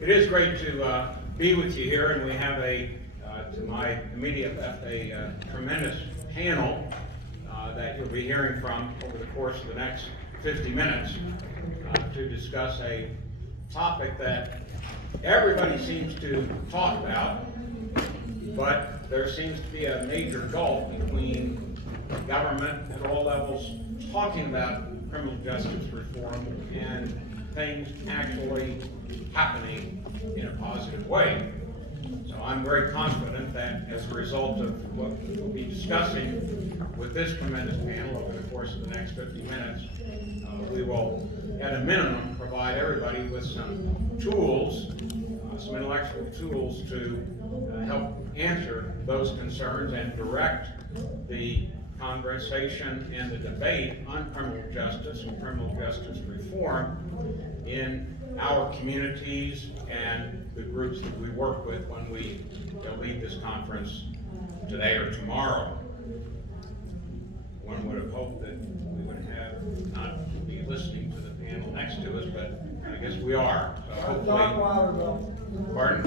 It is great to be with you here, and we have to my immediate left, a tremendous panel that you'll be hearing from over the course of the next 50 minutes to discuss a topic that everybody seems to talk about, but there seems to be a major gulf between government at all levels talking about criminal justice reform and things actually happening in a positive way. So I'm very confident that as a result of what we'll be discussing with this tremendous panel over the course of the next 50 minutes, we will, at a minimum, provide everybody with some tools, some intellectual tools to help answer those concerns and direct the conversation and the debate on criminal justice and criminal justice reform in our communities and the groups that we work with when we lead this conference today or tomorrow. One would have hoped that we would have not be listening to the panel next to us, but I guess we are. So hopefully, pardon?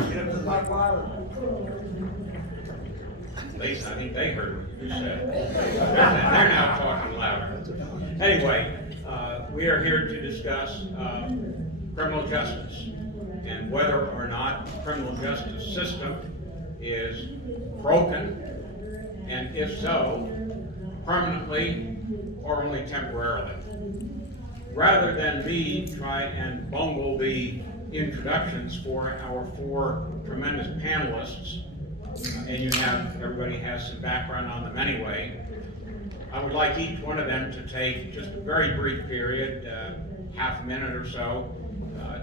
I think they heard what you said. They're now talking louder. Anyway, we are here to discuss criminal justice and whether or not the criminal justice system is broken, and if so, permanently or only temporarily. Rather than me try and bungle the introductions for our four tremendous panelists, and everybody has some background on them anyway, I would like each one of them to take just a very brief period, half a minute or so,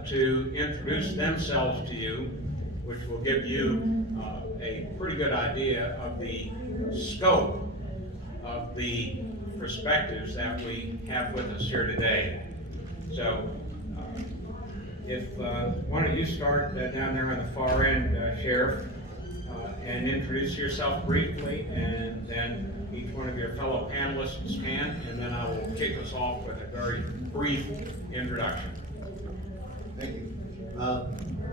to introduce themselves to you, which will give you a pretty good idea of the scope of the perspectives that we have with us here today. So, if one of you start down there on the far end, Sheriff, and introduce yourself briefly, and then each one of your fellow panelists can, and then I will kick us off with a very brief introduction. Thank you.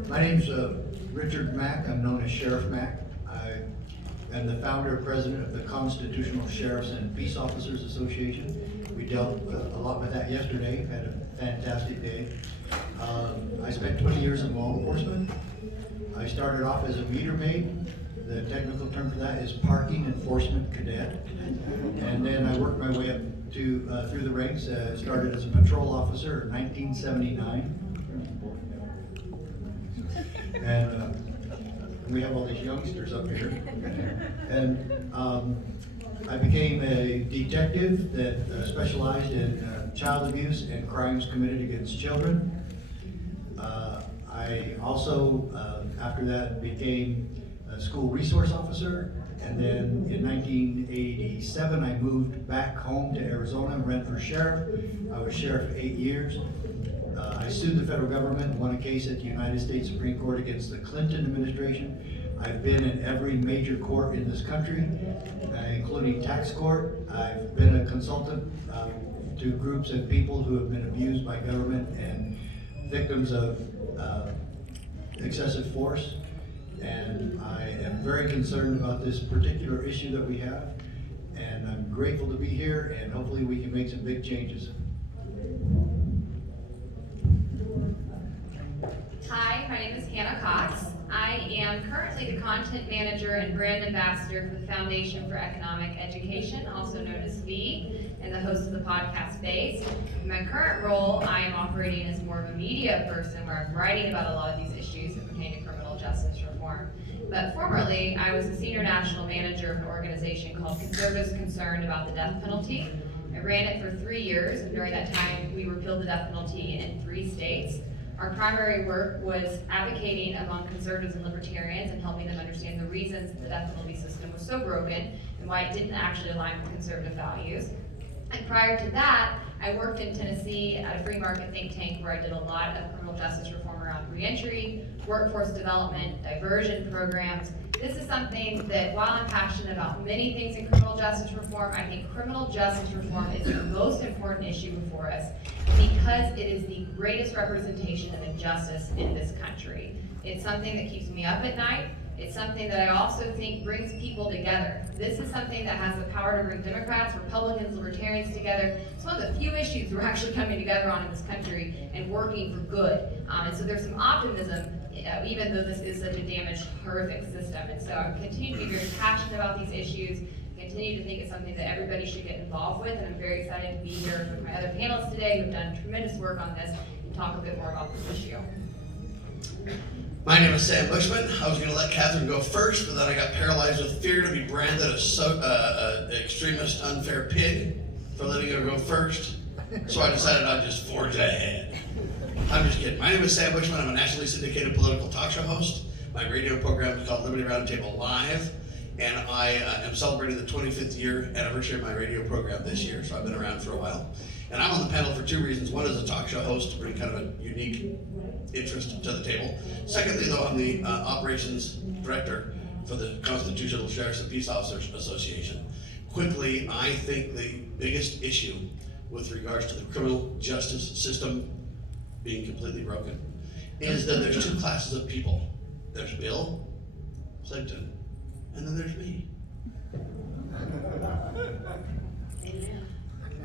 My name's Richard Mack. I'm known as Sheriff Mack. I am the founder and president of the Constitutional Sheriffs and Peace Officers Association. We dealt a lot with that yesterday, had a fantastic day. I spent 20 years in law enforcement. I started off as a meter maid. The technical term for that is parking enforcement cadet. And then I worked my way up to through the ranks. Started as a patrol officer in 1979. And we have all these youngsters up here. And I became a detective that specialized in child abuse and crimes committed against children. I also, after that, became a school resource officer. And then in 1987, I moved back home to Arizona and ran for sheriff. I was sheriff for 8 years. I sued the federal government and won a case at the United States Supreme Court against the Clinton administration. I've been in every major court in this country, including tax court. I've been a consultant to groups of people who have been abused by government and victims of excessive force. And I am very concerned about this particular issue that we have. And I'm grateful to be here, and hopefully we can make some big changes. Hi, my name is Hannah Cox. I am currently the content manager and brand ambassador for the Foundation for Economic Education, also known as FEE, and the host of the podcast Base. In my current role, I am operating as more of a media person where I'm writing about a lot of these issues that pertain to criminal justice reform. But formerly, I was the senior national manager of an organization called Conservatives Concerned About the Death Penalty. I ran it for 3 years, and during that time, we repealed the death penalty in 3 states. Our primary work was advocating among conservatives and libertarians and helping them understand the reasons the death penalty system was so broken and why it didn't actually align with conservative values. And prior to that, I worked in Tennessee at a free market think tank where I did a lot of criminal justice reform around reentry, workforce development, diversion programs, This is something that, while I'm passionate about many things in criminal justice reform, I think criminal justice reform is the most important issue before us because it is the greatest representation of injustice in this country. It's something that keeps me up at night. It's something that I also think brings people together. This is something that has the power to bring Democrats, Republicans, Libertarians together. It's one of the few issues we're actually coming together on in this country and working for good. And so there's some optimism, even though this is such a damaged, horrific system. And so I continue to be very passionate about these issues, continue to think it's something that everybody should get involved with, and I'm very excited to be here with my other panelists today who've done tremendous work on this and talk a bit more about this issue. My name is Sam Bushman. I was going to let Catherine go first, but then I got paralyzed with fear to be branded an extremist, unfair pig for letting her go first. So I decided I'd just forge ahead. I'm just kidding. My name is Sam Bushman. I'm a nationally syndicated political talk show host. My radio program is called Liberty Roundtable Live, and I am celebrating the 25th year anniversary of my radio program this year, so I've been around for a while. And I'm on the panel for two reasons. One is a talk show host to bring kind of a unique interest to the table. Secondly, though, I'm the operations director for the Constitutional Sheriffs and Peace Officers Association. Quickly, I think the biggest issue with regards to the criminal justice system being completely broken is that there's two classes of people. There's Bill Clinton, and then there's me.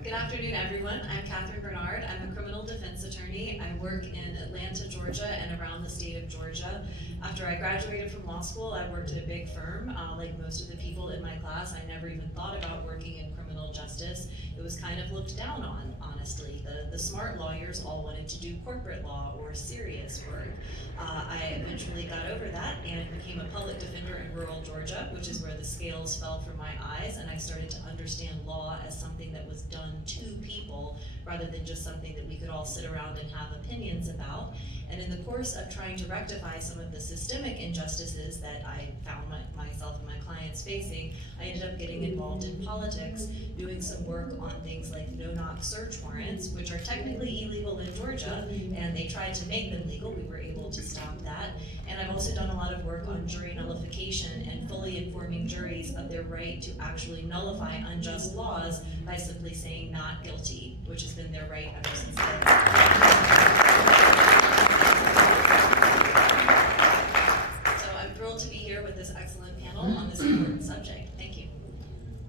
Good afternoon, everyone. I'm Catherine Bernard. I'm a criminal defense attorney. I work in Atlanta, Georgia, and around the state of Georgia. After I graduated from law school, I worked at a big firm. Like most of the people in my class, I never even thought about working in criminal justice. It was kind of looked down on, honestly. The smart lawyers all wanted to do corporate law or serious work. I eventually got over that and became a public defender in rural Georgia, which is where the scales fell from my eyes, and I started to understand law as something that was done to people rather than just something that we could all sit around and have opinions about. And in the course of trying to rectify some of the systemic injustices that I found myself and my clients facing, I ended up getting involved in politics, doing some work on things like no-knock search warrants, which are technically illegal in Georgia, and they tried to make them legal. We were able to stop that. And I've also done a lot of work on jury nullification and fully informing juries of their right to actually nullify unjust laws by simply saying not guilty, which has been their right ever since then. So I'm thrilled to be here with this excellent panel on this important subject. Thank you.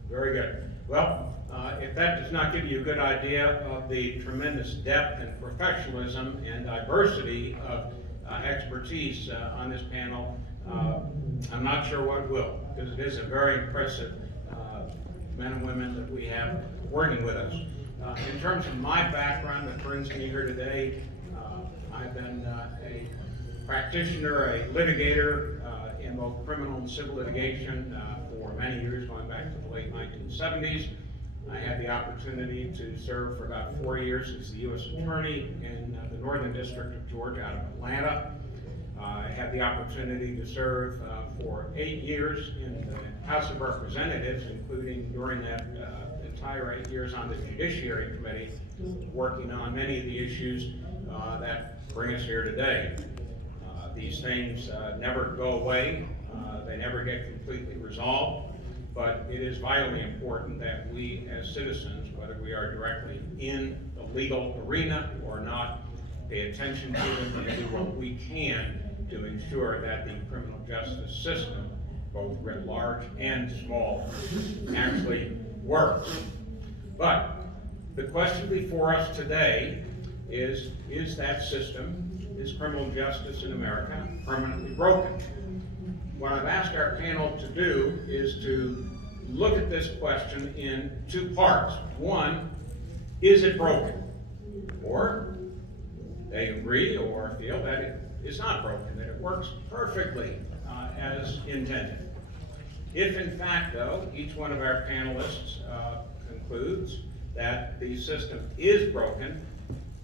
Very good. Well, if that does not give you a good idea of the tremendous depth and professionalism and diversity of expertise on this panel, I'm not sure what will, because it is a very impressive men and women that we have working with us. In terms of my background that brings me here today, I've been a practitioner, a litigator in both criminal and civil litigation for many years, going back to the late 1970s. I had the opportunity to serve for about 4 years as the U.S. Attorney in the Northern District of Georgia out of Atlanta. I had the opportunity to serve for 8 years in the House of Representatives, including during that entire 8 years on the Judiciary Committee, working on many of the issues that bring us here today. These things never go away. They never get completely resolved. But it is vitally important that we as citizens, whether we are directly in the legal arena or not, pay attention to them and do what we can to ensure that the criminal justice system, both writ large and small, actually works. But the question before us today is that system, is criminal justice in America permanently broken? What I've asked our panel to do is to look at this question in two parts. One, is it broken? Or they agree or feel that it is not broken, that it works perfectly as intended. If in fact, though, each one of our panelists concludes that the system is broken,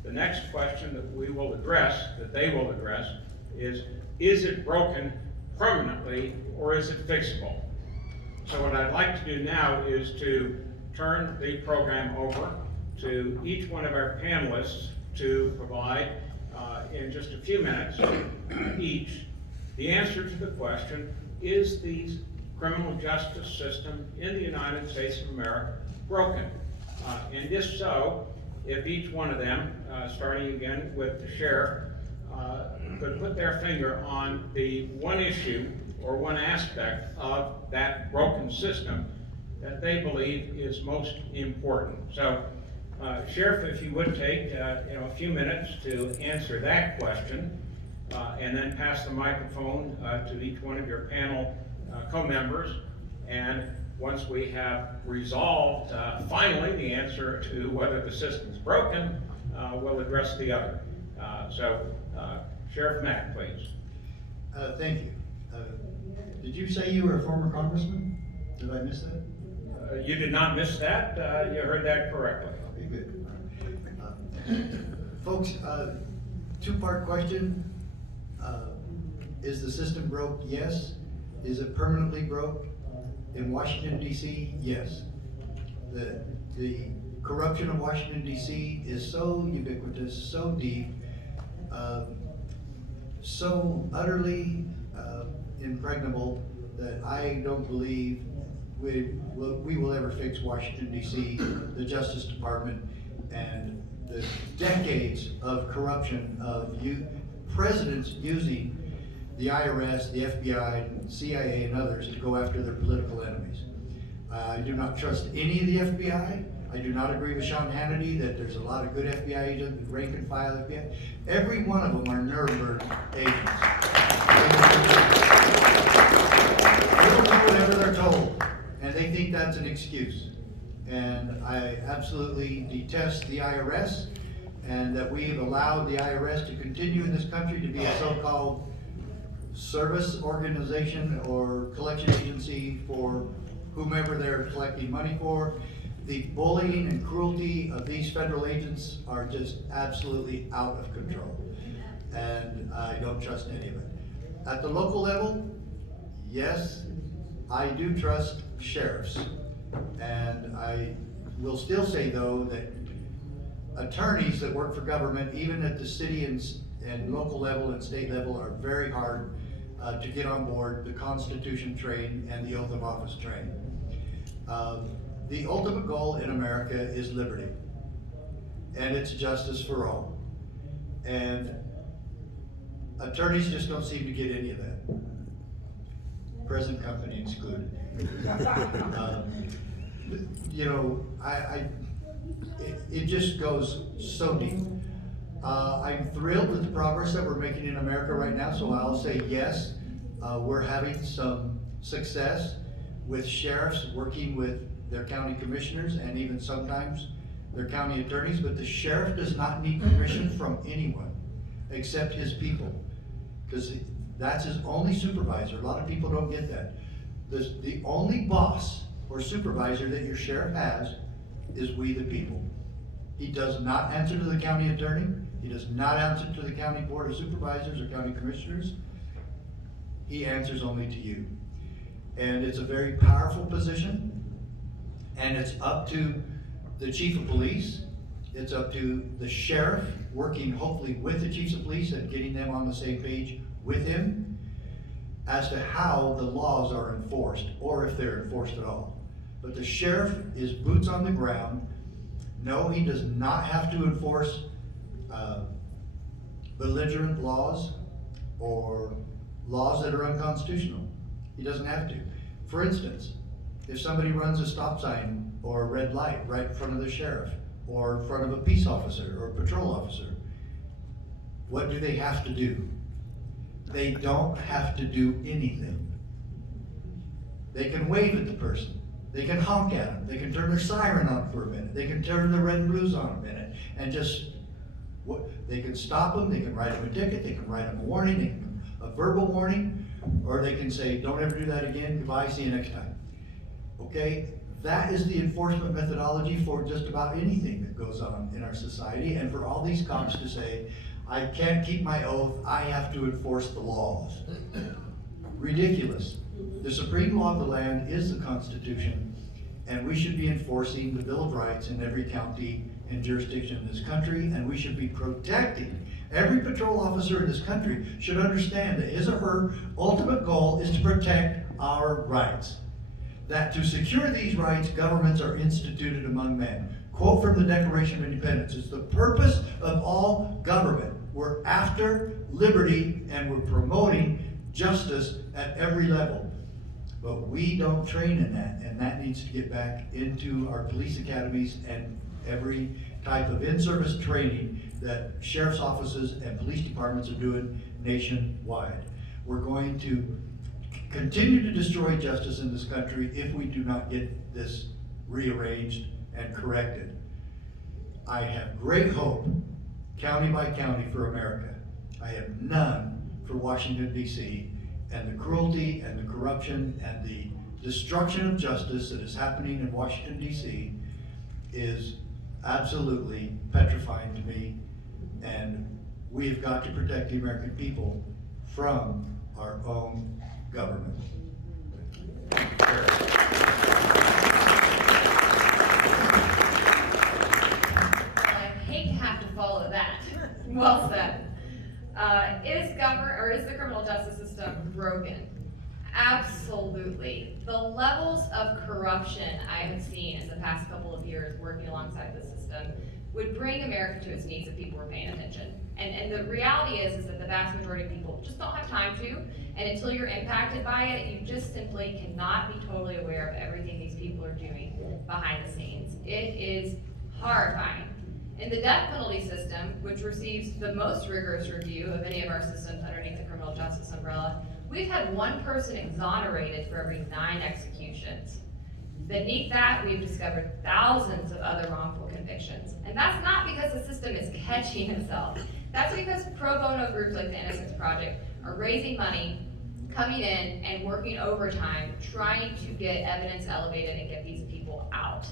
the next question that we will address, that they will address, is it broken permanently or is it fixable? So what I'd like to do now is to turn the program over to each one of our panelists to provide in just a few minutes each the answer to the question, is the criminal justice system in the United States of America broken? And if so, if each one of them, starting again with the sheriff, could put their finger on the one issue or one aspect of that broken system that they believe is most important. So, Sheriff, if you would take a few minutes to answer that question, and then pass the microphone to each one of your panel co-members. And once we have resolved finally the answer to whether the system's broken, we'll address the other. Sheriff Mack, please. Thank you. Did you say you were a former congressman? Did I miss that? You did not miss that. You heard that correctly. Okay, good. Folks, two-part question. Is the system broke? Yes. Is it permanently broke? In Washington, D.C., yes. The corruption of Washington, D.C. is so ubiquitous, so deep, so utterly impregnable that I don't believe we will ever fix Washington, D.C., the Justice Department, and the decades of corruption of presidents using the IRS, the FBI, CIA, and others to go after their political enemies. I do not trust any of the FBI. I do not agree with Sean Hannity that there's a lot of good FBI agents, rank and file FBI. Every one of them are Nuremberg agents. They don't do whatever they're told, and they think that's an excuse. And I absolutely detest the IRS, and that we've allowed the IRS to continue in this country to be a so-called service organization or collection agency for whomever they're collecting money for. The bullying and cruelty of these federal agents are just absolutely out of control. And I don't trust any of it. At the local level, yes, I do trust sheriffs. And I will still say though that attorneys that work for government, even at the city and local level and state level, are very hard to get on board the Constitution train and the oath of office train. The ultimate goal in America is liberty, and it's justice for all. And attorneys just don't seem to get any of that, present company excluded. It just goes so deep. I'm thrilled with the progress that we're making in America right now, so I'll say yes, we're having some success with sheriffs working with their county commissioners and even sometimes their county attorneys, but the sheriff does not need permission from anyone except his people, because that's his only supervisor. A lot of people don't get that. The only boss or supervisor that your sheriff has is we the people. He does not answer to the county attorney. He does not answer to the county board of supervisors or county commissioners. He answers only to you. And it's a very powerful position. And it's up to the chief of police. It's up to the sheriff working hopefully with the chiefs of police and getting them on the same page with him as to how the laws are enforced, or if they're enforced at all. But the sheriff is boots on the ground. No, he does not have to enforce belligerent laws or laws that are unconstitutional. He doesn't have to. For instance, if somebody runs a stop sign or a red light right in front of the sheriff or in front of a peace officer or a patrol officer, what do they have to do? They don't have to do anything. They can wave at the person. They can honk at them. They can turn their siren on for a minute. They can turn the red and blues on a minute and just, they can stop them. They can write them a ticket. They can write them a warning, a verbal warning, or they can say, don't ever do that again. Goodbye, see you next time. Okay? That is the enforcement methodology for just about anything that goes on in our society, and for all these cops to say, I can't keep my oath, I have to enforce the laws. Ridiculous. The supreme law of the land is the Constitution, and we should be enforcing the Bill of Rights in every county and jurisdiction in this country, and we should be protecting Every patrol officer in this country should understand that his or her ultimate goal is to protect our rights. That to secure these rights, governments are instituted among men. Quote from the Declaration of Independence, it's the purpose of all government. We're after liberty and we're promoting justice at every level. But we don't train in that, and that needs to get back into our police academies and every type of in-service training that sheriff's offices and police departments are doing nationwide. We're going to continue to destroy justice in this country if we do not get this rearranged and corrected. I have great hope, county by county, for America. I have none for Washington, D.C., and the cruelty and the corruption and the destruction of justice that is happening in Washington, D.C. is absolutely petrifying to me, and we've got to protect the American people from our own government. I hate to have to follow that. Well said. Is the criminal justice system broken? Absolutely. The levels of corruption I have seen in the past couple of years working alongside the system would bring America to its knees if people were paying attention. And the reality is that the vast majority of people just don't have time to, and until you're impacted by it, you just simply cannot be totally aware of everything these people are doing behind the scenes. It is horrifying. In the death penalty system, which receives the most rigorous review of any of our systems underneath the criminal justice umbrella, we've had one person exonerated for every 9 executions. Beneath that, we've discovered thousands of other wrongful convictions. And that's not because the system is catching itself. That's because pro bono groups like the Innocence Project are raising money, coming in and working overtime, trying to get evidence elevated and get these people out.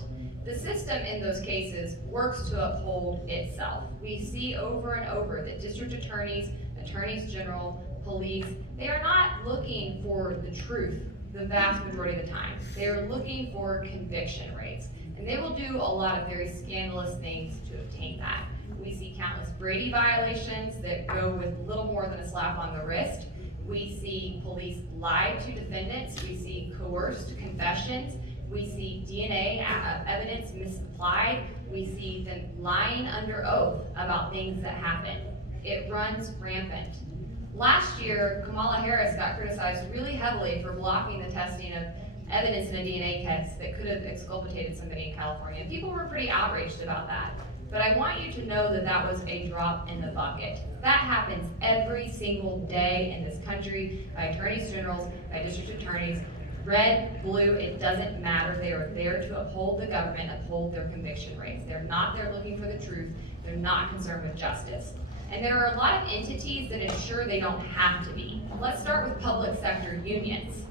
The system in those cases works to uphold itself. We see over and over that district attorneys, attorneys general, police, they are not looking for the truth the vast majority of the time. They are looking for conviction rates. And they will do a lot of very scandalous things to obtain that. We see countless Brady violations that go with little more than a slap on the wrist. We see police lie to defendants. We see coerced confessions. We see DNA evidence misapplied. We see them lying under oath about things that happen. It runs rampant. Last year, Kamala Harris got criticized really heavily for blocking the testing of evidence in a DNA test that could have exculpated somebody in California. And people were pretty outraged about that. But I want you to know that that was a drop in the bucket. That happens every single day in this country by attorneys generals, by district attorneys. Red, blue, it doesn't matter. They are there to uphold the government, uphold their conviction rates. They're not there looking for the truth. They're not concerned with justice. And there are a lot of entities that ensure they don't have to be. Let's start with public sector unions.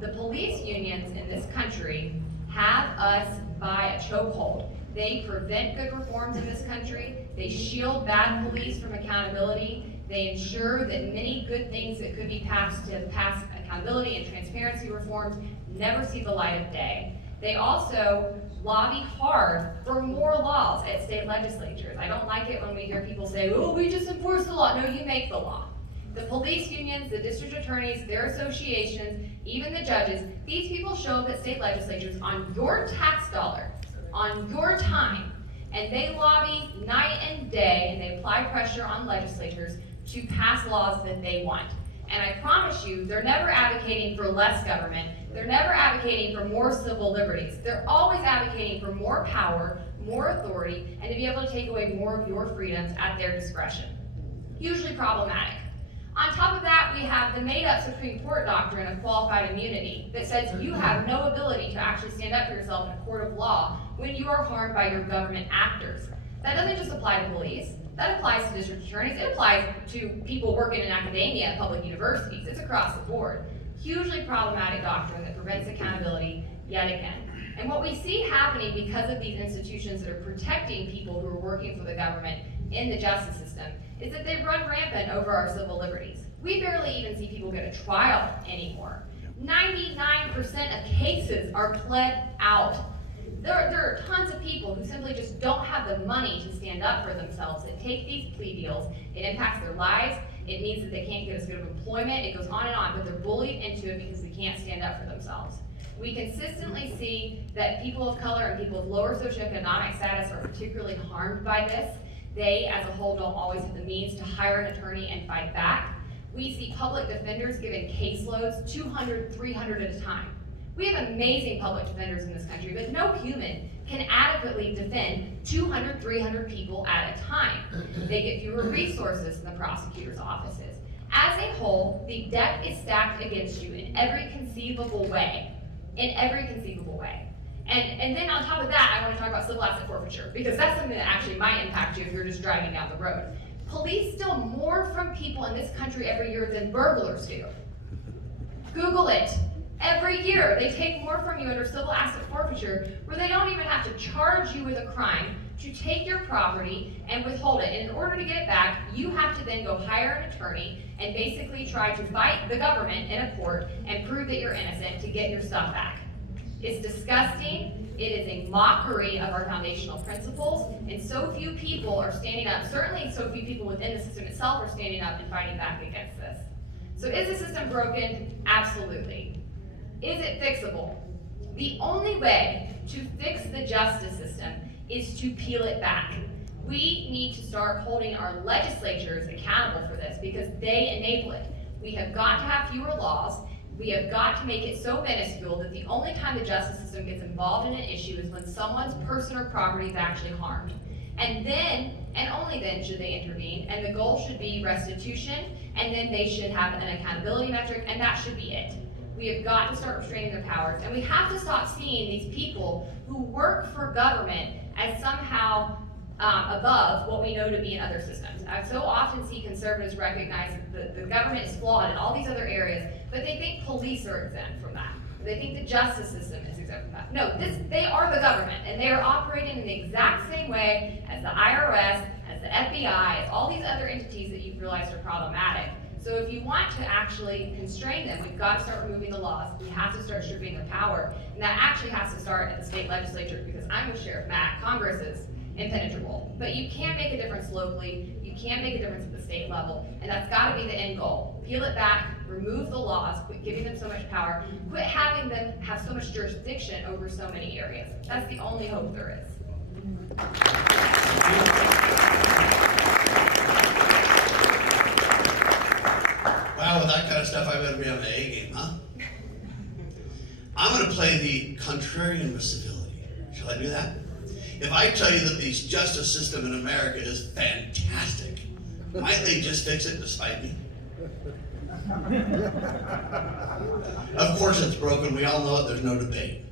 The police unions in this country have us by a chokehold. They prevent good reforms in this country. They shield bad police from accountability. They ensure that many good things that could be passed to pass accountability and transparency reforms never see the light of day. They also lobby hard for more laws at state legislatures. I don't like it when we hear people say, oh, we just enforce the law. No, you make the law. The police unions, the district attorneys, their associations, even the judges, these people show up at state legislatures on your tax dollar, on your time, and they lobby night and day, and they apply pressure on legislatures to pass laws that they want. And I promise you, they're never advocating for less government. They're never advocating for more civil liberties. They're always advocating for more power, more authority, and to be able to take away more of your freedoms at their discretion. Hugely problematic. On top of that, we have the made-up Supreme Court doctrine of qualified immunity that says you have no ability to actually stand up for yourself in a court of law when you are harmed by your government actors. That doesn't just apply to police. That applies to district attorneys. It applies to people working in academia at public universities. It's across the board. Hugely problematic doctrine that prevents accountability yet again. And what we see happening because of these institutions that are protecting people who are working for the government in the justice system is that they run rampant over our civil liberties. We barely even see people get a trial anymore. 99% of cases are pled out. There are tons of people who simply just don't have the money to stand up for themselves and take these plea deals. It impacts their lives. It means that they can't get as good of employment. It goes on, but they're bullied into it because they can't stand up for themselves. We consistently see that people of color and people of lower socioeconomic status are particularly harmed by this. They, as a whole, don't always have the means to hire an attorney and fight back. We see public defenders given caseloads, 200, 300 at a time. We have amazing public defenders in this country, but no human can adequately defend 200, 300 people at a time. They get fewer resources than the prosecutor's offices. As a whole, the deck is stacked against you in every conceivable way. In every conceivable way. And then on top of that, I want to talk about civil asset forfeiture, because that's something that actually might impact you if you're just driving down the road. Police steal more from people in this country every year than burglars do. Google it. Every year, they take more from you under civil asset forfeiture, where they don't even have to charge you with a crime to take your property and withhold it. And in order to get it back, you have to then go hire an attorney and basically try to fight the government in a court and prove that you're innocent to get your stuff back. It's disgusting. It is a mockery of our foundational principles, and so few people are standing up. Certainly so few people within the system itself are standing up and fighting back against this. So is the system broken? Absolutely. Is it fixable? The only way to fix the justice system is to peel it back. We need to start holding our legislatures accountable for this because they enable it. We have got to have fewer laws. We have got to make it so minuscule that the only time the justice system gets involved in an issue is when someone's person or property is actually harmed. And then, and only then, should they intervene, and the goal should be restitution, and then they should have an accountability metric, and that should be it. We have got to start restraining their powers, and we have to stop seeing these people who work for government as somehow above what we know to be in other systems. I so often see conservatives recognize that the government is flawed in all these other areas, but they think police are exempt from that. They think the justice system is exempt from that. No, they are the government, and they are operating in the exact same way as the IRS, as the FBI, as all these other entities that you've realized are problematic. So if you want to actually constrain them, we've got to start removing the laws. We have to start stripping their power. And that actually has to start at the state legislature, because I'm with Sheriff Mack. Congress is impenetrable. But you can make a difference locally. You can make a difference at the state level. And that's got to be the end goal. Peel it back, remove the laws, quit giving them so much power, quit having them have so much jurisdiction over so many areas. That's the only hope there is. Wow, with that kind of stuff, I better be on the A game, huh? I'm going to play the contrarian with civility. Shall I do that? If I tell you that the justice system in America is fantastic, might they just fix it despite me? Of course it's broken. We all know it. There's no debate.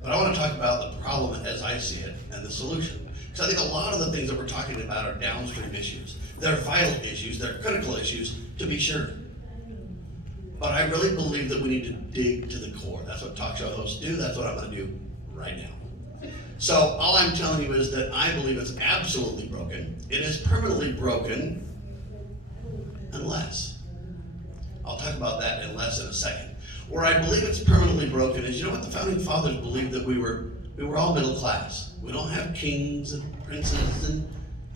But I want to talk about the problem as I see it and the solution. Because I think a lot of the things that we're talking about are downstream issues. They're vital issues. They're critical issues, to be sure. But I really believe that we need to dig to the core. That's what talk show hosts do. That's what I'm going to do right now. So all I'm telling you is that I believe it's absolutely broken. It is permanently broken unless. I'll talk about that in less in a second. Where I believe it's permanently broken is, you know what, the founding fathers believed that we were all middle class. We don't have kings and princes and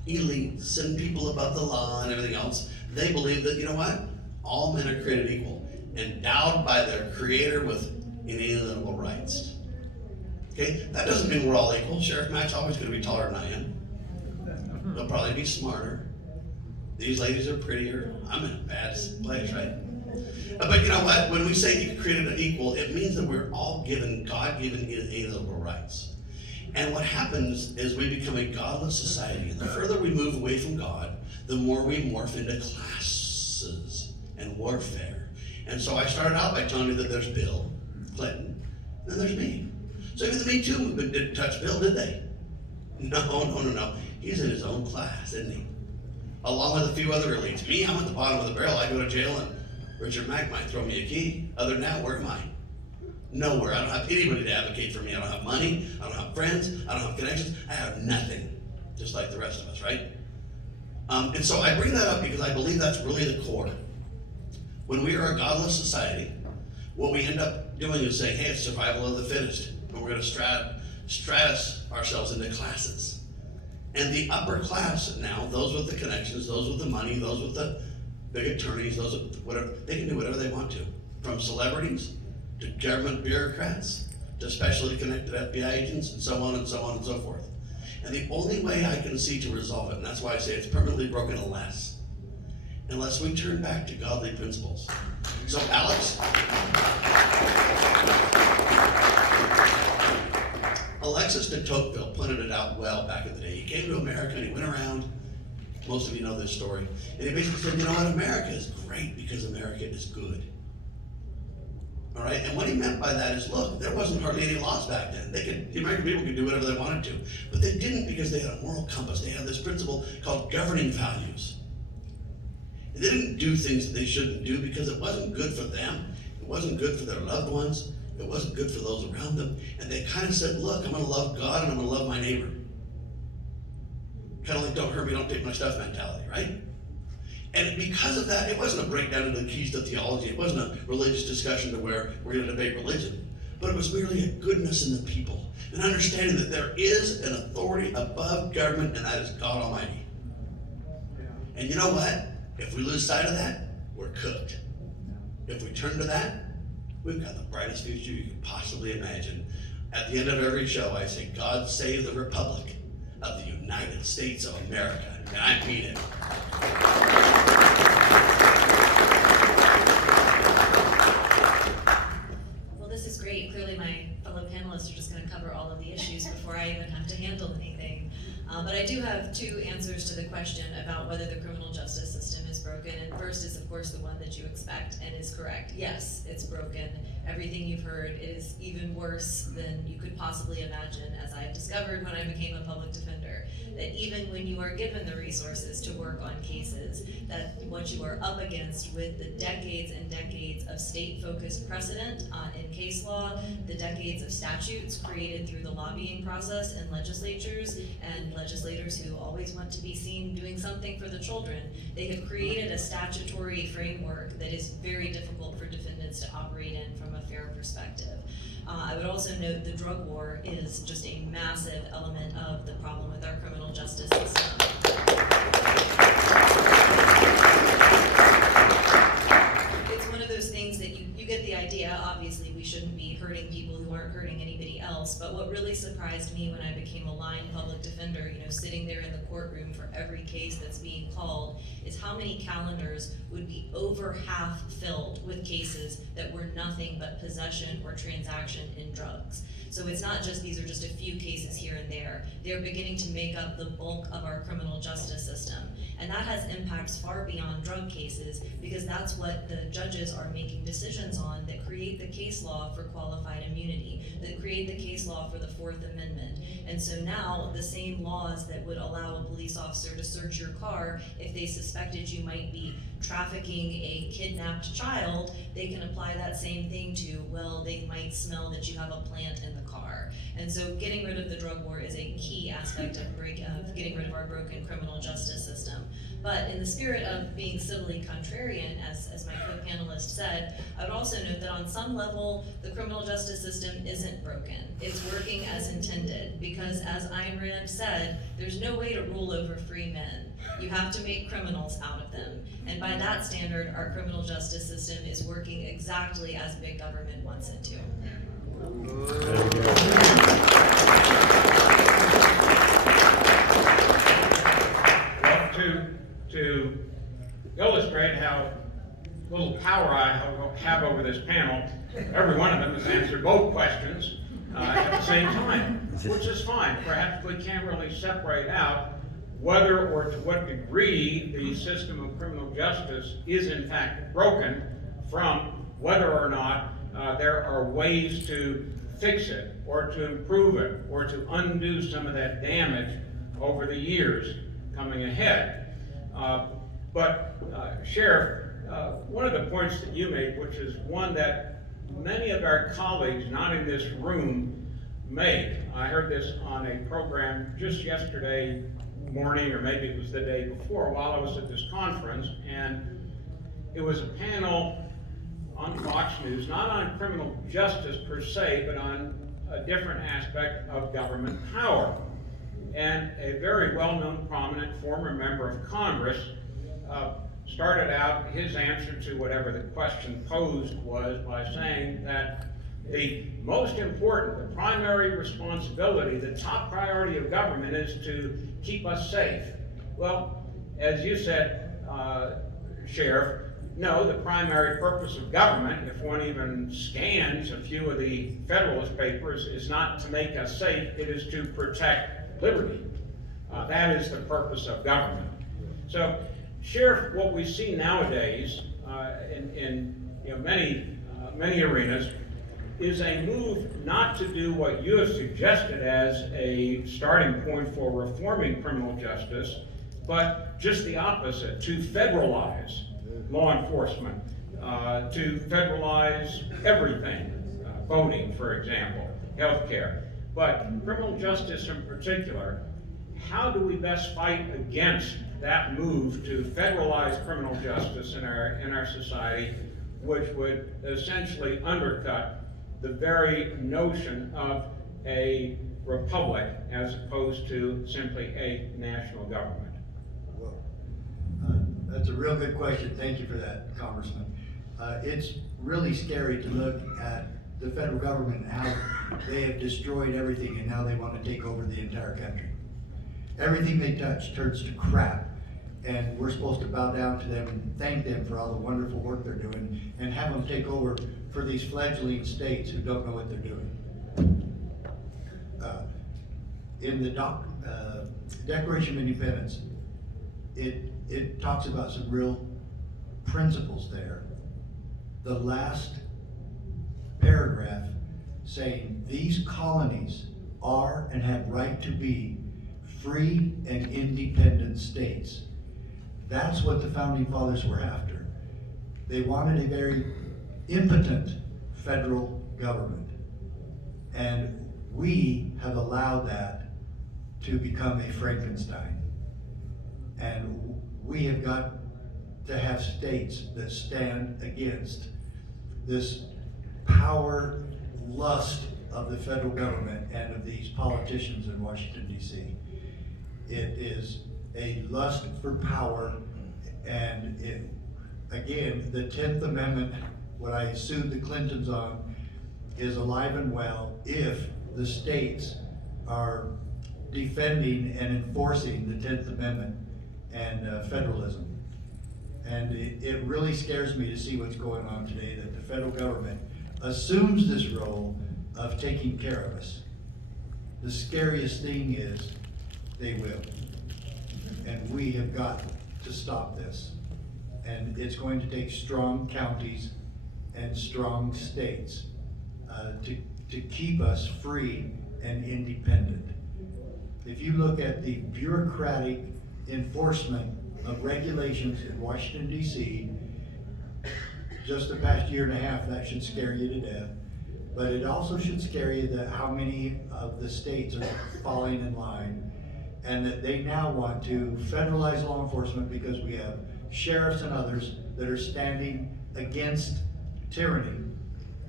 elites and people above the law and everything else. They believed that, you know what, all men are created equal, endowed by their creator with inalienable rights. Okay, that doesn't mean we're all equal. Sheriff Mack's always going to be taller than I am. They'll probably be smarter. These ladies are prettier. I'm in a bad place, right? But you know what? When we say you created an equal, it means that we're all given God-given inalienable rights. And what happens is we become a godless society. And the further we move away from God, the more we morph into classes and warfare. And so I started out by telling you that there's Bill Clinton, and then there's me. So even the Me Too movement didn't touch Bill, did they? No. He's in his own class, isn't he? Along with a few other elites. Me, I'm at the bottom of the barrel. I go to jail and Richard Mack might throw me a key. Other than that, where am I? Nowhere. I don't have anybody to advocate for me. I don't have money. I don't have friends. I don't have connections. I have nothing, just like the rest of us, right? And so I bring that up because I believe that's really the core. When we are a godless society, what we end up doing is saying, hey, it's survival of the fittest. And we're going to stratus ourselves into classes. And the upper class now, those with the connections, those with the money, those with the big attorneys, those with whatever, they can do whatever they want to. From celebrities to government bureaucrats to specially connected FBI agents and so on and so on and so forth. And the only way I can see to resolve it, and that's why I say it's permanently broken unless we turn back to godly principles. So Alex, Alexis de Tocqueville pointed it out well back in the day. He came to America and he went around, most of you know this story, and he basically said, you know what, America is great because America is good. All right, and what he meant by that is, look, there wasn't hardly any laws back then. The American people could do whatever they wanted to, but they didn't because they had a moral compass. They had this principle called governing values. And they didn't do things that they shouldn't do because it wasn't good for them. It wasn't good for their loved ones. It wasn't good for those around them. And they kind of said, look, I'm going to love God and I'm going to love my neighbor. Kind of like don't hurt me, don't take my stuff mentality, right? And because of that, it wasn't a breakdown into the keys to theology. It wasn't a religious discussion to where we're going to debate religion. But it was merely a goodness in the people. An understanding that there is an authority above government, and that is God Almighty. And you know what? If we lose sight of that, we're cooked. If we turn to that, we've got the brightest future you could possibly imagine. At the end of every show, I say, God save the Republic of the United States of America. And I mean it. Well, this is great. Clearly my fellow panelists are just going to cover all of the issues before I even have to handle anything. But I do have two answers to the question about whether the criminal justice system is broken. And first is, of course, the one that you expect and is correct. Yes, it's broken. Everything you've heard is even worse than you could possibly imagine, as I discovered when I became a public defender. That even when you are given the resources to work on cases, that what you are up against with the decades and decades of state-focused precedent in case law, the decades of statutes created through the lobbying process in legislatures and legislators who always want to be seen doing something for the children, they have created a statutory framework that is very difficult for defendants to operate in from a fair perspective. I would also note the drug war is just a massive element of the problem with our criminal justice system. It's one of those things that you get the idea, obviously we shouldn't be hurting people who aren't hurting anybody else, but what really surprised me when I became a line public defender, sitting there in the courtroom for every case that's being called, is how many calendars would be over half filled with cases that were nothing but possession or transaction in drugs. So it's not just, these are just a few cases here and there. They're beginning to make up the bulk of our criminal justice system. And that has impacts far beyond drug cases, because that's what the judges are making decisions on that create the case law for qualified immunity, that create the case law for the Fourth Amendment. And so now the same laws that would allow a police officer to search your car if they suspected you might be trafficking a kidnapped child, they can apply that same thing to, well, they might smell that you have a plant in the car. And so getting rid of the drug war is a key aspect of getting rid of our broken criminal justice system. But in the spirit of being civilly contrarian, as my co-panelist said, I would also note that on some level, the criminal justice system isn't broken. It's working as intended, because as Ayn Rand said, there's no way to rule over free men. You have to make criminals out of them. And by that standard, our criminal justice system is working exactly as big government wants it to. Well, to illustrate how little power I have over this panel, every one of them has answered both questions at the same time, which is fine. Perhaps we can't really separate out whether or to what degree the system of criminal justice is in fact broken from whether or not there are ways to fix it or to improve it or to undo some of that damage over the years coming ahead. Sheriff, one of the points that you made, which is one that many of our colleagues not in this room make. I heard this on a program just yesterday morning, or maybe it was the day before, while I was at this conference, and it was a panel on Fox News, not on criminal justice per se, but on a different aspect of government power. And a very well-known, prominent former member of Congress started out his answer to whatever the question posed was by saying that the most important, the primary responsibility, the top priority of government is to keep us safe. Well, as you said, Sheriff, no, the primary purpose of government, if one even scans a few of the Federalist Papers, is not to make us safe, it is to protect liberty. That is the purpose of government. So, Sheriff, what we see nowadays in many arenas is a move not to do what you have suggested as a starting point for reforming criminal justice, but just the opposite, to federalize law enforcement, to federalize everything, voting, for example, healthcare. But criminal justice in particular, how do we best fight against that move to federalize criminal justice in our society, which would essentially undercut the very notion of a republic as opposed to simply a national government? Well, that's a real good question. Thank you for that, Congressman. It's really scary to look at the federal government and how they have destroyed everything and now they want to take over the entire country. Everything they touch turns to crap, and we're supposed to bow down to them and thank them for all the wonderful work they're doing and have them take over for these fledgling states who don't know what they're doing. In the Declaration of Independence, it talks about some real principles there. The last paragraph saying these colonies are and have right to be free and independent states. That's what the founding fathers were after. They wanted a very impotent federal government. And we have allowed that to become a Frankenstein. And we have got to have states that stand against this power lust of the federal government and of these politicians in Washington, D.C. It is a lust for power, and again, the 10th Amendment, what I sued the Clintons on, is alive and well if the states are defending and enforcing the 10th Amendment and federalism. And it really scares me to see what's going on today, that the federal government assumes this role of taking care of us. The scariest thing is they will. And we have got to stop this. And it's going to take strong counties and strong states to keep us free and independent. If you look at the bureaucratic enforcement of regulations in Washington, D.C., just the past year and a half, that should scare you to death. But it also should scare you that how many of the states are falling in line, and that they now want to federalize law enforcement because we have sheriffs and others that are standing against tyranny.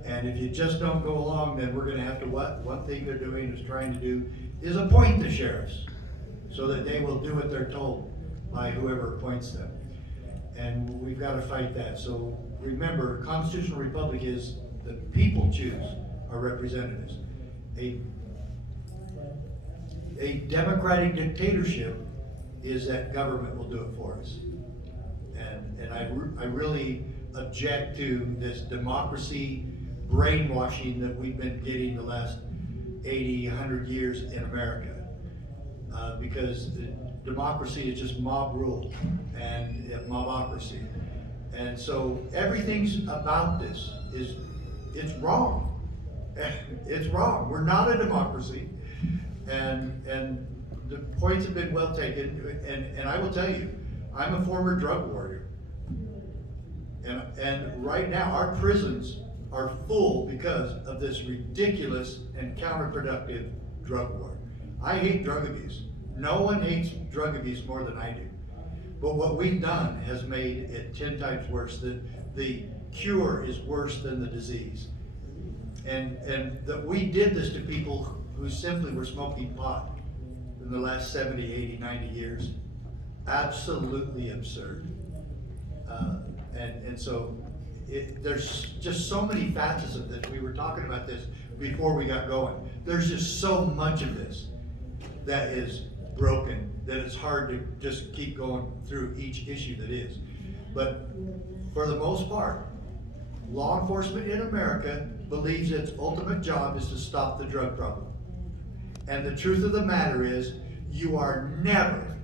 And if you just don't go along, then we're gonna have to, one thing they're doing is trying to do is appoint the sheriffs so that they will do what they're told by whoever appoints them. And we've got to fight that. So remember, constitutional republic is the people choose our representatives. A democratic dictatorship is that government will do it for us. And I really object to this democracy brainwashing that we've been getting the last 80, 100 years in America. Because democracy is just mob rule and mobocracy. And so everything's about this it's wrong. It's wrong. We're not a democracy. And the points have been well taken. And I will tell you, I'm a former drug warrior. And right now our prisons are full because of this ridiculous and counterproductive drug war. I hate drug abuse. No one hates drug abuse more than I do. But what we've done has made it 10 times worse. The cure is worse than the disease. And that we did this to people who simply were smoking pot in the last 70, 80, 90 years. Absolutely absurd. And so there's just so many facets of this. We were talking about this before we got going. There's just so much of this that is broken that it's hard to just keep going through each issue that is. But for the most part, law enforcement in America believes its ultimate job is to stop the drug problem. And the truth of the matter is, you are never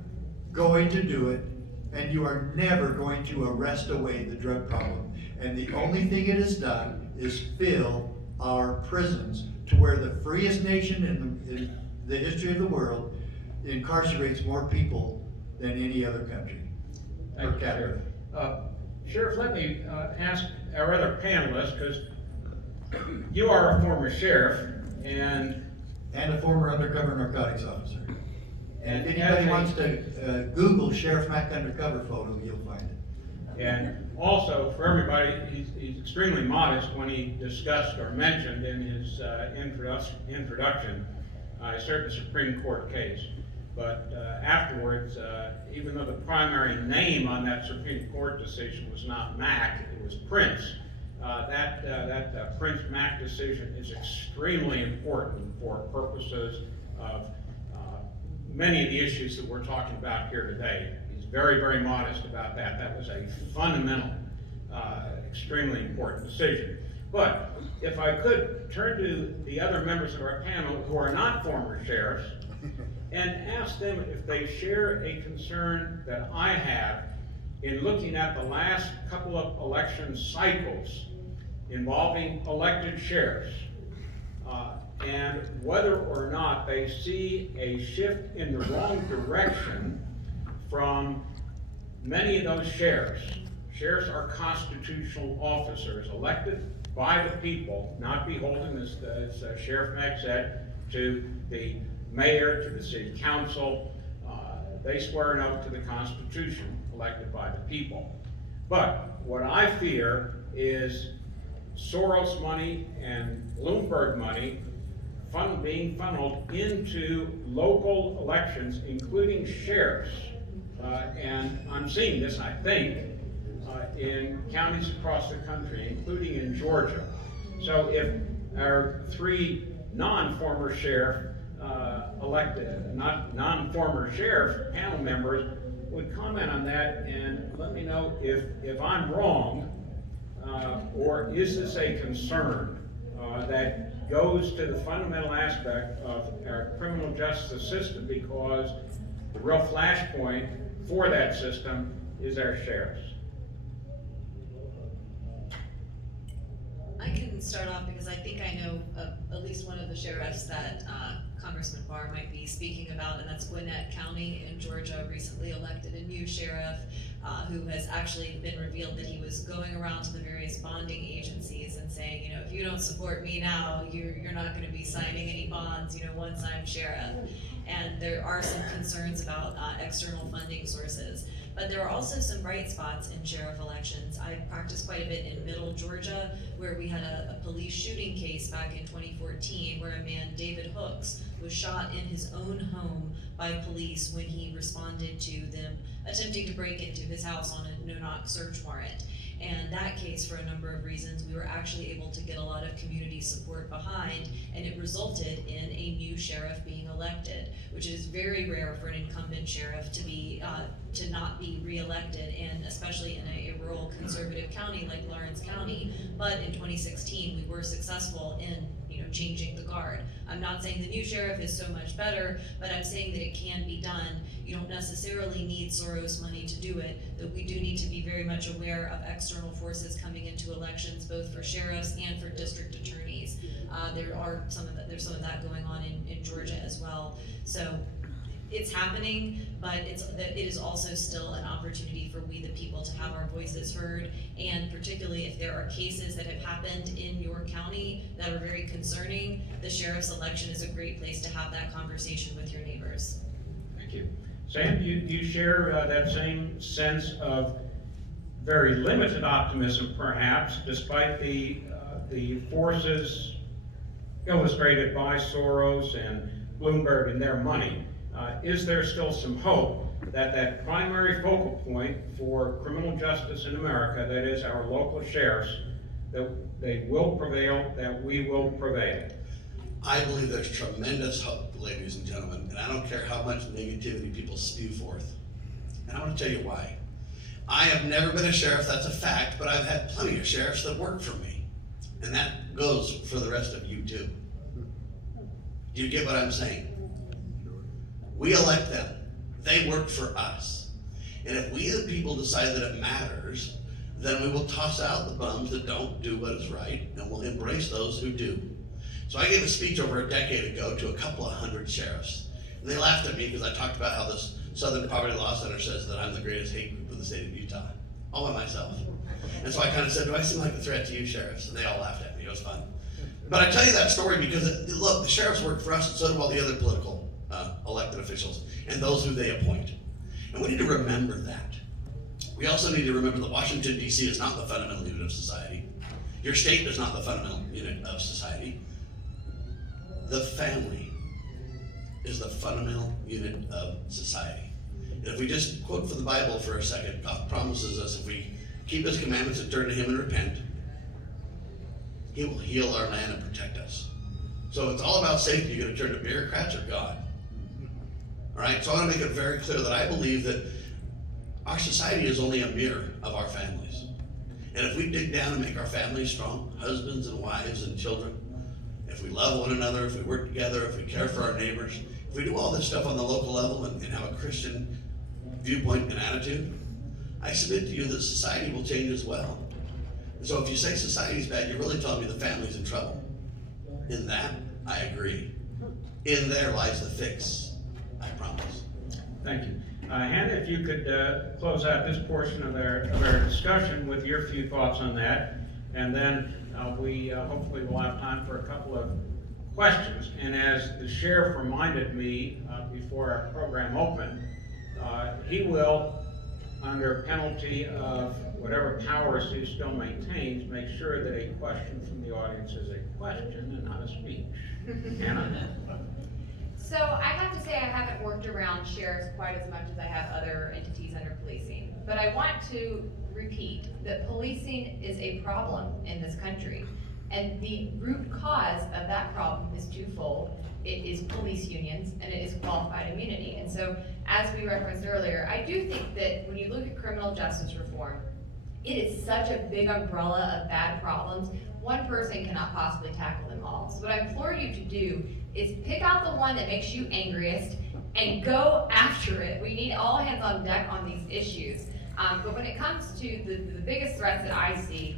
going to do it, and you are never going to arrest away the drug problem. And the only thing it has done is fill our prisons to where the freest nation in the history of the world incarcerates more people than any other country. Thank you, Sheriff. Sheriff, let me ask our other panelists, because you are a former sheriff, and a former undercover narcotics officer. And if And anybody as a- wants to Google Sheriff Mack undercover photo, you'll find it. And also, for everybody, he's extremely modest when he discussed or mentioned in his introduction a certain Supreme Court case. But afterwards, even though the primary name on that Supreme Court decision was not Mack, it was Prince, that Prince-Mack decision is extremely important for purposes of many of the issues that we're talking about here today. He's very, very modest about that. That was a fundamental, extremely important decision. But if I could turn to the other members of our panel who are not former sheriffs and ask them if they share a concern that I have in looking at the last couple of election cycles involving elected sheriffs, and whether or not they see a shift in the wrong direction from many of those sheriffs. Sheriffs are constitutional officers elected by the people, not beholden, as Sheriff Mack said, to the mayor, to the city council. They swear an oath to the Constitution, elected by the people. But what I fear is Soros money and Bloomberg money being funneled into local elections, including sheriffs. And I'm seeing this, I think, in counties across the country, including in Georgia. So if our three non-former sheriff non-former sheriff panel members would comment on that and let me know if I'm wrong, or is this a concern that goes to the fundamental aspect of our criminal justice system, because the real flashpoint for that system is our sheriffs. I can start off because I think I know at least one of the sheriffs that Congressman Barr might be speaking about, and that's Gwinnett County in Georgia, recently elected a new sheriff who has actually been revealed that he was going around to the various bonding agencies and saying, if you don't support me now, you're not going to be signing any bonds, once I'm sheriff. And there are some concerns about external funding sources. But there are also some bright spots in sheriff elections. I practiced quite a bit in Middle Georgia, where we had a police shooting case back in 2014 where a man, David Hooks, was shot in his own home by police when he responded to them attempting to break into his house on a no-knock search warrant. And that case, for a number of reasons, we were actually able to get a lot of community support behind, and it resulted in a new sheriff being elected, which is very rare for an incumbent sheriff to not be reelected, and especially in a rural conservative county like Lawrence County. But in 2016, we were successful in changing the guard. I'm not saying the new sheriff is so much better, but I'm saying that it can be done. You don't necessarily need Soros money to do it, that we do need to be very much aware of external forces coming into elections, both for sheriffs and for district attorneys. There's some of that going on in Georgia as well. So it's happening, but it is also still an opportunity for we the people to have our voices heard, and particularly if there are cases that have happened in your county that are very concerning, the sheriff's election is a great place to have that conversation with your neighbors. Thank you. Sam, do you share that same sense of very limited optimism, perhaps, despite the forces illustrated by Soros and Bloomberg and their money, is there still some hope that that primary focal point for criminal justice in America, that is our local sheriffs, that they will prevail, that we will prevail? I believe there's tremendous hope, ladies and gentlemen, and I don't care how much negativity people spew forth. And I want to tell you why. I have never been a sheriff, that's a fact, but I've had plenty of sheriffs that work for me. And that goes for the rest of you too. Do you get what I'm saying? We elect them. They work for us. And if we the people decide that it matters, then we will toss out the bums that don't do what is right, and we'll embrace those who do. So I gave a speech over a decade ago to a couple of hundred sheriffs. And they laughed at me because I talked about how this Southern Poverty Law Center says that I'm the greatest hate group in the state of Utah, all by myself. And so I kind of said, do I seem like a threat to you sheriffs? And they all laughed at me, it was fun. But I tell you that story because, look, the sheriffs work for us, and so do all the other political elected officials and those who they appoint. And we need to remember that. We also need to remember that Washington, D.C. is not the fundamental unit of society. Your state is not the fundamental unit of society. The family is the fundamental unit of society. And if we just quote from the Bible for a second, God promises us if we keep His commandments and turn to Him and repent, He will heal our land and protect us. So it's all about safety. You're going to turn to bureaucrats or God. All right, so I want to make it very clear that I believe that our society is only a mirror of our families. And if we dig down and make our families strong, husbands and wives and children, if we love one another, if we work together, if we care for our neighbors, if we do all this stuff on the local level and have a Christian viewpoint and attitude, I submit to you that society will change as well. And so if you say society's bad, you're really telling me the family's in trouble. In that, I agree. In there lies the fix, I promise. Thank you. Hannah, if you could close out this portion of our discussion with your few thoughts on that, and then we hopefully will have time for a couple of questions. And as the sheriff reminded me before our program opened, he will, under penalty of whatever powers he still maintains, make sure that a question from the audience is a question and not a speech. Hannah? So I have to say I haven't worked around sheriffs quite as much as I have other entities under policing. But I want to repeat that policing is a problem in this country. And the root cause of that problem is twofold. It is police unions and it is qualified immunity. And so, as we referenced earlier, I do think that when you look at criminal justice reform, it is such a big umbrella of bad problems, one person cannot possibly tackle them all. So what I implore you to do is pick out the one that makes you angriest and go after it. We need all hands on deck on these issues. But when it comes to the biggest threats that I see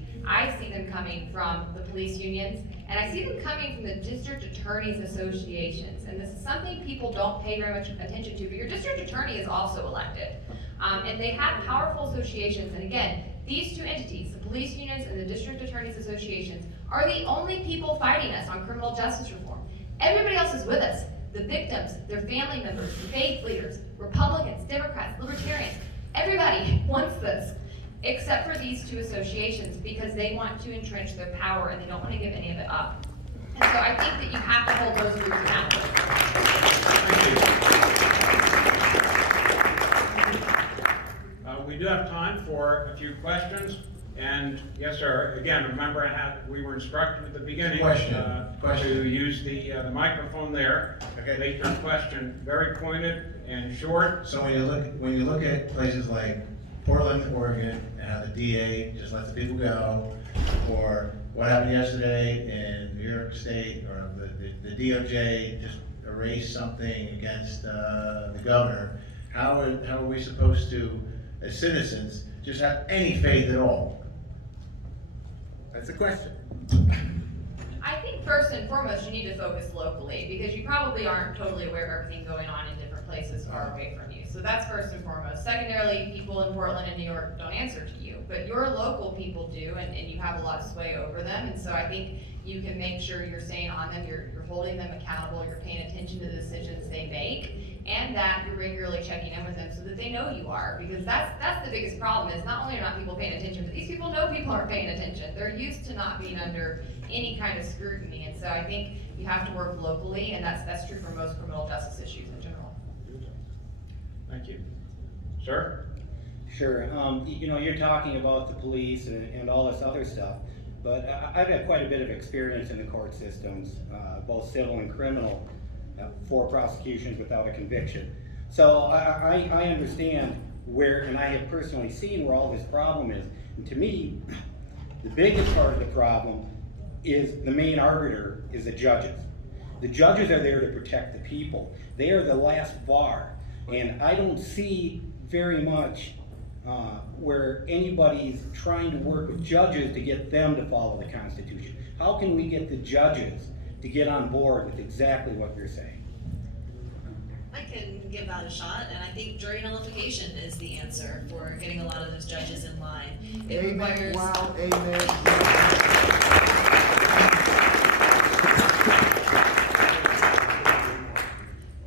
them coming from the police unions, and I see them coming from the district attorneys associations. And this is something people don't pay very much attention to, but your district attorney is also elected. And they have powerful associations, and again, these two entities, the police unions and the district attorneys associations, are the only people fighting us on criminal justice reform. Everybody else is with us. The victims, their family members, faith leaders, Republicans, Democrats, Libertarians, everybody wants this, except for these two associations, because they want to entrench their power and they don't want to give any of it up. And so I think that you have to hold those groups accountable. We do have time for a few questions, and yes, sir. Again, remember how we were instructed at the beginning to use the microphone there. Okay. Make your question very pointed and short. So when you look at places like Portland, Oregon, and how the DA just lets the people go, or what happened yesterday in New York State, or the DOJ just erased something against the governor, how are we supposed to, as citizens, just have any faith at all? That's the question. I think first and foremost, you need to focus locally, because you probably aren't totally aware of everything going on in different places far away from you. So that's first and foremost. Secondarily, people in Portland and New York don't answer to you, but your local people do, and you have a lot of sway over them. And so I think you can make sure you're staying on them, you're holding them accountable, you're paying attention to the decisions they make, and that you're regularly checking in with them so that they know you are. Because that's the biggest problem, is not only are not people paying attention, but these people know people people aren't paying attention. They're used to not being under any kind of scrutiny, and so I think you have to work locally, and that's true for most criminal justice issues in general. Thank you. Sir? Sure, you know, you're talking about the police and all this other stuff, but I've had quite a bit of experience in the court systems, both civil and criminal, for prosecutions without a conviction. So I understand where, and I have personally seen where all this problem is. And to me, the biggest part of the problem is the main arbiter is the judges. The judges are there to protect the people. They are the last bar. And I don't see very much where anybody's trying to work with judges to get them to follow the Constitution. How can we get the judges to get on board with exactly what you're saying? I can give that a shot, and I think jury nullification is the answer for getting a lot of those judges in line. It Amen, requires. wow, amen.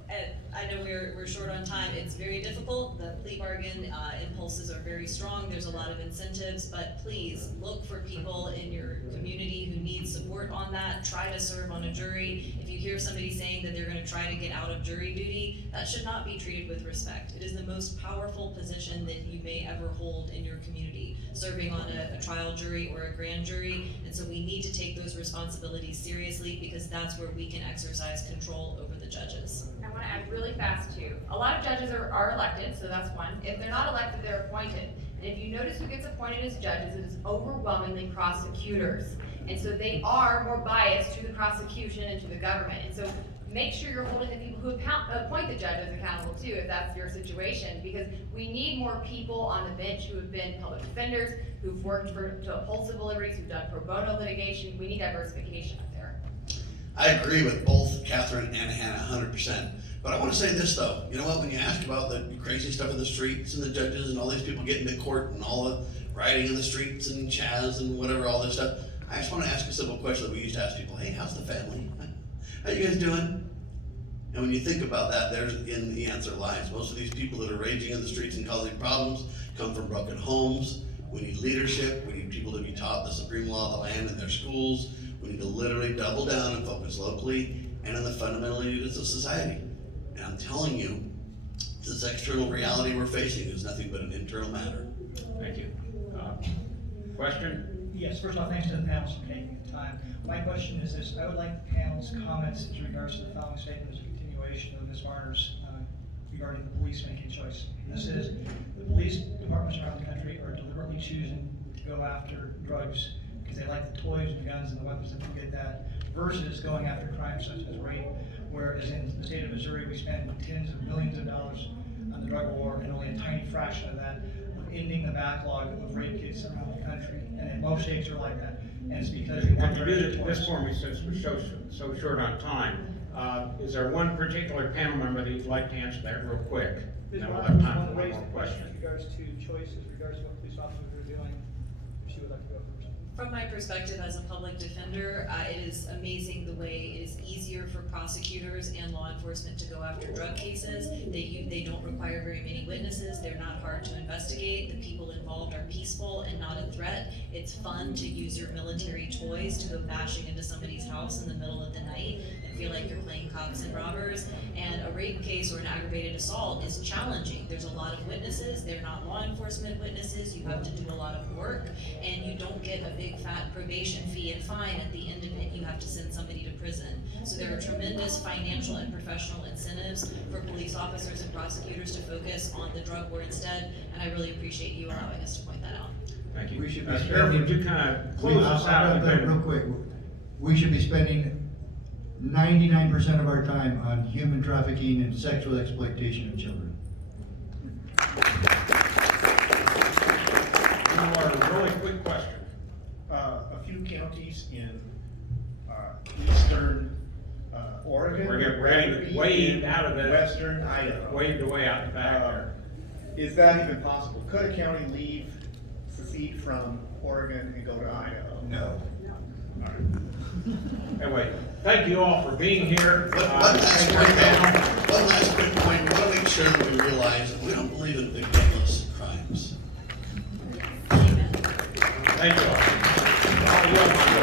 And I know we're short on time. It's very difficult. The plea bargain impulses are very strong. There's a lot of incentives, but please look for people in your community who need support on that. Try to serve on a jury. If you hear somebody saying that they're going to try to get out of jury duty, that should not be treated with respect. It is the most powerful position that you may ever hold in your community, serving on a trial jury or a grand jury. And so we need to take those responsibilities seriously, because that's where we can exercise control over the judges. I want to add really fast too. A lot of judges are elected, so that's one. If they're not elected, they're appointed. And if you notice who gets appointed as judges, it is overwhelmingly prosecutors. And so they are more biased to the prosecution and to the government. And so make sure you're holding the people who appoint the judges accountable too, if that's your situation, because we need more people on the bench who have been public defenders, who've worked to uphold civil liberties, who've done pro bono litigation. We need diversification up there. I agree with both Catherine and Hannah 100%. But I want to say this though, you know what, when you ask about the crazy stuff in the streets and the judges and all these people getting to court and all the rioting in the streets and Chaz and whatever, all this stuff, I just want to ask a simple question that we used to ask people. Hey, how's the family? How you guys doing? And when you think about that, there's in the answer lies. Most of these people that are raging in the streets and causing problems come from broken homes. We need leadership. We need people to be taught the supreme law of the land in their schools. We need to literally double down and focus locally and on the fundamental needs of society. And I'm telling you, this external reality we're facing is nothing but an internal matter. Thank you. Question? Yes, first of all, thanks to the panelists for taking the time. My question is this: I would like the panel's comments in regards to the following statement as a continuation of Ms. Varner's regarding the police making choice. This is, the police departments around the country are deliberately choosing to go after drugs because they like the toys and guns and the weapons that can get that, versus going after crimes such as rape, whereas in the state of Missouri, we spend tens of millions of dollars on the drug war, and only a tiny fraction of that of ending the backlog of rape kits around the country. And in most states are like that. And it's because they want Could you do this for me since we're so short on time? Is there one particular panel member that you'd like to answer that real quick? Ms. Then we'll Varner have time just for want to one raise more the question question. in regards to choices, regards to what police officers are doing. If she would like to go first. From my perspective as a public defender, it is amazing the way it is easier for prosecutors and law enforcement to go after drug cases. They don't require very many witnesses. They're not hard to investigate. The people involved are peaceful and not a threat. It's fun to use your military toys to go bashing into somebody's house in the middle of the night and feel like you're playing cops and robbers. And a rape case or an aggravated assault is challenging. There's a lot of witnesses. They're not law enforcement witnesses. You have to do a lot of work, and you don't get a big fat probation fee and fine at the end of it. You have to send somebody to prison. So there are tremendous financial and professional incentives for police officers and prosecutors to focus on the drug war instead, and I really appreciate you allowing us to point that out. Thank you. We should be Sheriff, spending- would you kind of close us out? I'll wrap that real quick. We should be spending 99% of our time on human trafficking and sexual exploitation of children. One more really quick question. A few counties in eastern Oregon. We're getting way out of this. Western Idaho. Waved away out the back there. Is that even possible? Could a county secede from Oregon and go to Idaho? No. Anyway, thank you all for being here. One last Thank you, quick panel. one last quick point. We want to make sure that we realize that we don't believe in victimless crimes. Amen. Thank you all. All you all.